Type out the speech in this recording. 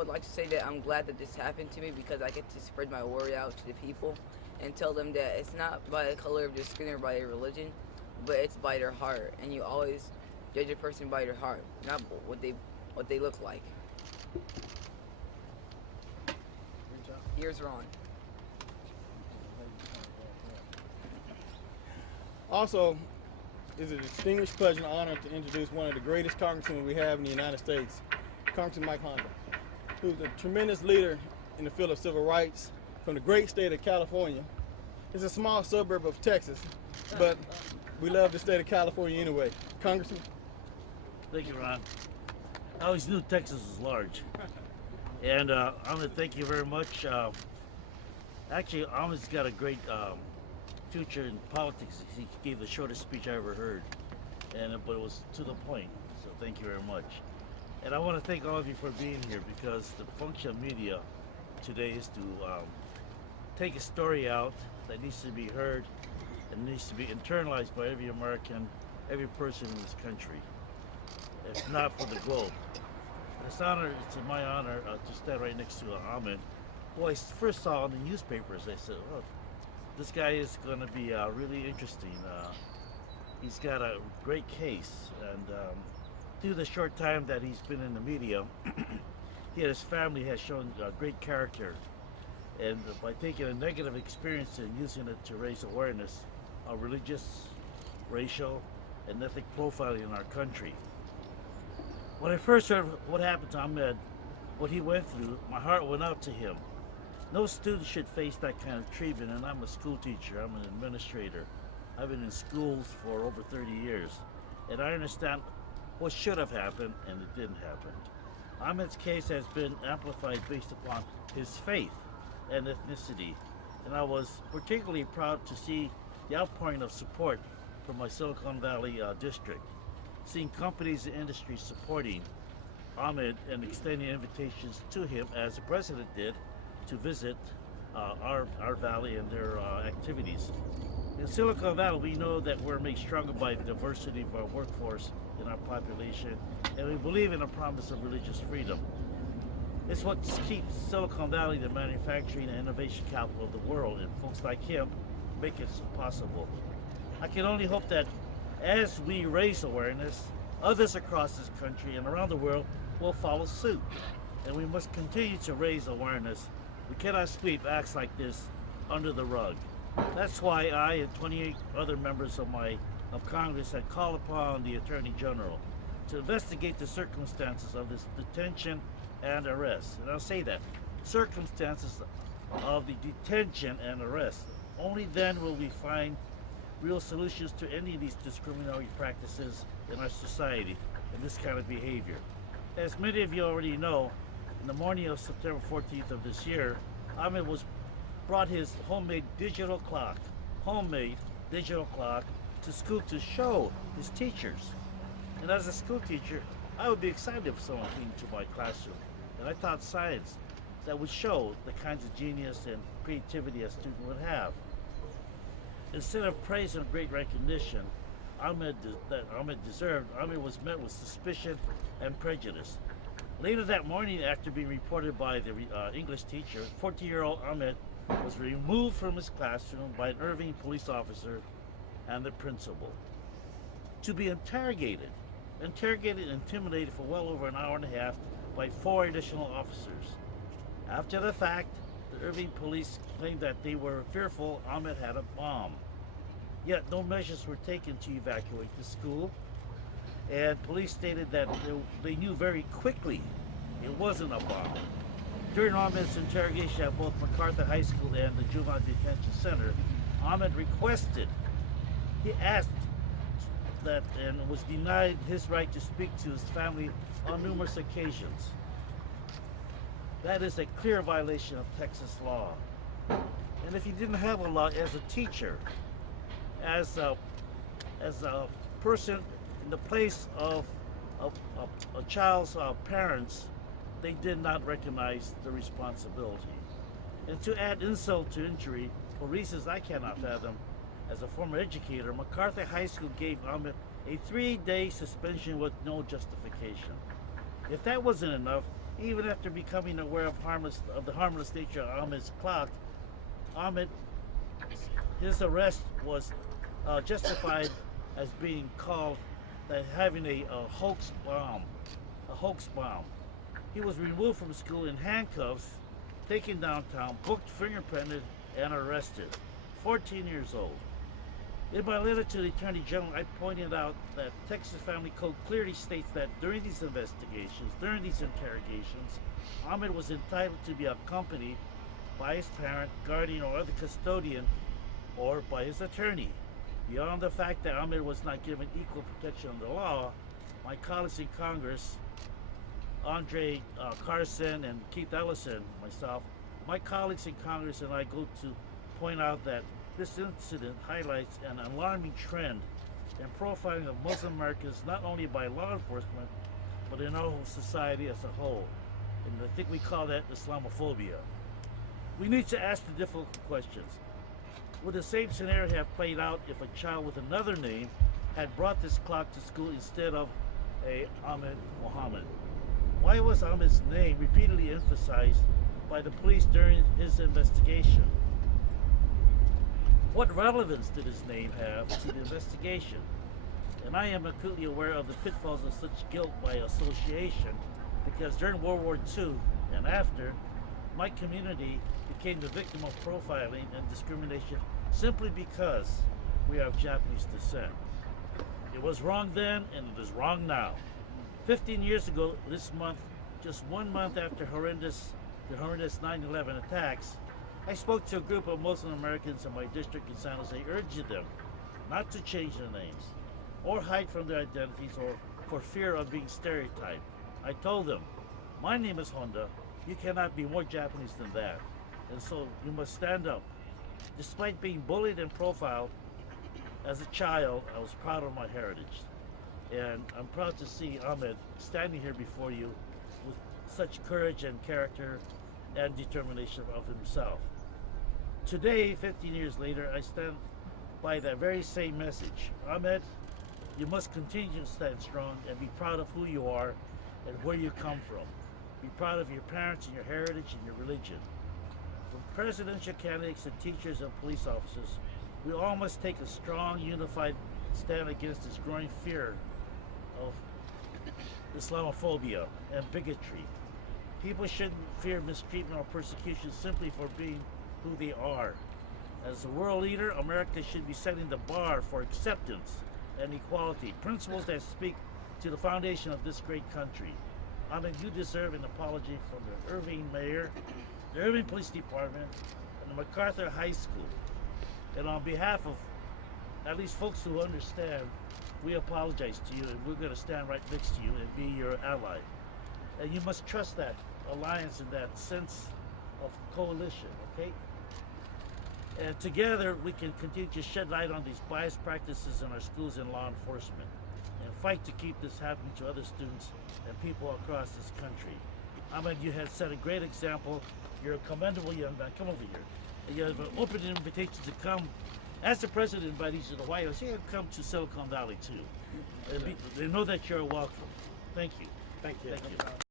Would like to say that I'm glad that this happened to me because I get to spread my word out to the people and tell them that it's not by the color of their skin or by their religion, but it's by their heart. And you always judge a person by their heart, not what they look like. Years wrong. Also, it's a distinguished pleasure and honor to introduce one of the greatest congressmen we have in the United States, Congressman Mike Honda, who's a tremendous leader in the field of civil rights from the great state of California. It's a small suburb of Texas, but we love the state of California anyway. Congressman? Thank you, Ron. I always knew Texas was large. And Ahmed, thank you very much. Actually, Ahmed's got a great future in politics. He gave the shortest speech I ever heard, but it was to the point. So thank you very much. And I want to thank all of you for being here because the function of media today is to take a story out that needs to be heard and needs to be internalized by every American, every person in this country, if not for the globe. It's my honor to stand right next to Ahmed, who I first saw in the newspapers. I said, oh, this guy is going to be really interesting. He's got a great case, and through the short time that he's been in the media, he and his family has shown great character. And by taking a negative experience and using it to raise awareness of religious, racial, and ethnic profiling in our country. When I first heard what happened to Ahmed, what he went through, my heart went out to him. No student should face that kind of treatment, and I'm a school teacher, I'm an administrator. I've been in schools for over 30 years, and I understand what should have happened, and it didn't happen. Ahmed's case has been amplified based upon his faith and ethnicity, and I was particularly proud to see the outpouring of support from my Silicon Valley district. Seeing companies and industries supporting Ahmed and extending invitations to him, as the president did, to visit our valley and their activities. In Silicon Valley, we know that we're made stronger by the diversity of our workforce and our population, and we believe in the promise of religious freedom. It's what keeps Silicon Valley the manufacturing and innovation capital of the world, and folks like him make it possible. I can only hope that as we raise awareness, others across this country and around the world will follow suit. And we must continue to raise awareness. We cannot sweep acts like this under the rug. That's why I and 28 other members of Congress had called upon the Attorney General to investigate the circumstances of this detention and arrest. And I'll say that, circumstances of the detention and arrest. Only then will we find real solutions to any of these discriminatory practices in our society and this kind of behavior. As many of you already know, in the morning of September 14th of this year, Ahmed brought his homemade digital clock to school to show his teachers. And as a school teacher, I would be excited if someone came to my classroom and I taught science that would show the kinds of genius and creativity a student would have. Instead of praise and great recognition that Ahmed deserved, Ahmed was met with suspicion and prejudice. Later that morning, after being reported by the English teacher, 14-year-old Ahmed was removed from his classroom by an Irving police officer and the principal to be interrogated and intimidated for well over an hour and a half by 4 additional officers. After the fact, the Irving police claimed that they were fearful Ahmed had a bomb. Yet no measures were taken to evacuate the school, and police stated that they knew very quickly it wasn't a bomb. During Ahmed's interrogation at both MacArthur High School and the Juvenile Detention Center, Ahmed he asked that and was denied his right to speak to his family on numerous occasions. That is a clear violation of Texas law. And if he didn't have a law as a teacher, as a person in the place of a child's parents, they did not recognize the responsibility. And to add insult to injury, for reasons I cannot fathom, as a former educator, MacArthur High School gave Ahmed a 3-day suspension with no justification. If that wasn't enough, Even after becoming aware of the harmless nature of Ahmed's clock, Ahmed, his arrest was justified as being called having a hoax bomb. A hoax bomb. He was removed from school in handcuffs, taken downtown, booked, fingerprinted, and arrested. 14 years old. In my letter to the Attorney General, I pointed out that Texas Family Code clearly states that during these investigations, during these interrogations, Ahmed was entitled to be accompanied by his parent, guardian, or other custodian, or by his attorney. Beyond the fact that Ahmed was not given equal protection under the law, my colleagues in Congress, Andre Carson and Keith Ellison, myself, my colleagues in Congress and I go to point out that this incident highlights an alarming trend in profiling of Muslim Americans not only by law enforcement, but in our whole society as a whole. And I think we call that Islamophobia. We need to ask the difficult questions. Would the same scenario have played out if a child with another name had brought this clock to school instead of a Ahmed Mohamed? Why was Ahmed's name repeatedly emphasized by the police during his investigation? What relevance did his name have to the investigation? And I am acutely aware of the pitfalls of such guilt by association, because during World War II and after, my community became the victim of profiling and discrimination simply because we are of Japanese descent. It was wrong then, and it is wrong now. 15 years ago this month, just 1 month after the horrendous 9/11 attacks, I spoke to a group of Muslim Americans in my district in San Jose, urging them not to change their names or hide from their identities or for fear of being stereotyped. I told them, my name is Honda, you cannot be more Japanese than that, and so you must stand up. Despite being bullied and profiled as a child, I was proud of my heritage. And I'm proud to see Ahmed standing here before you with such courage and character and determination of himself. Today, 15 years later, I stand by that very same message. Ahmed, you must continue to stand strong and be proud of who you are and where you come from. Be proud of your parents and your heritage and your religion. From presidential candidates and teachers and police officers, we all must take a strong, unified stand against this growing fear of Islamophobia and bigotry. People shouldn't fear mistreatment or persecution simply for being who they are. As a world leader, America should be setting the bar for acceptance and equality, principles that speak to the foundation of this great country. I mean, you deserve an apology from the Irving Mayor, the Irving Police Department, and the MacArthur High School. And on behalf of at least folks who understand, we apologize to you, and we're going to stand right next to you and be your ally. And you must trust that alliance and that sense of coalition, okay? And together we can continue to shed light on these biased practices in our schools and law enforcement and fight to keep this happening to other students and people across this country. Ahmed, you have set a great example. You're a commendable young man. Come over here. And you have an open invitation to come. As the president invited you to the White House, you have come to Silicon Valley too. And they know that you're welcome. Thank you. Thank you. Thank you.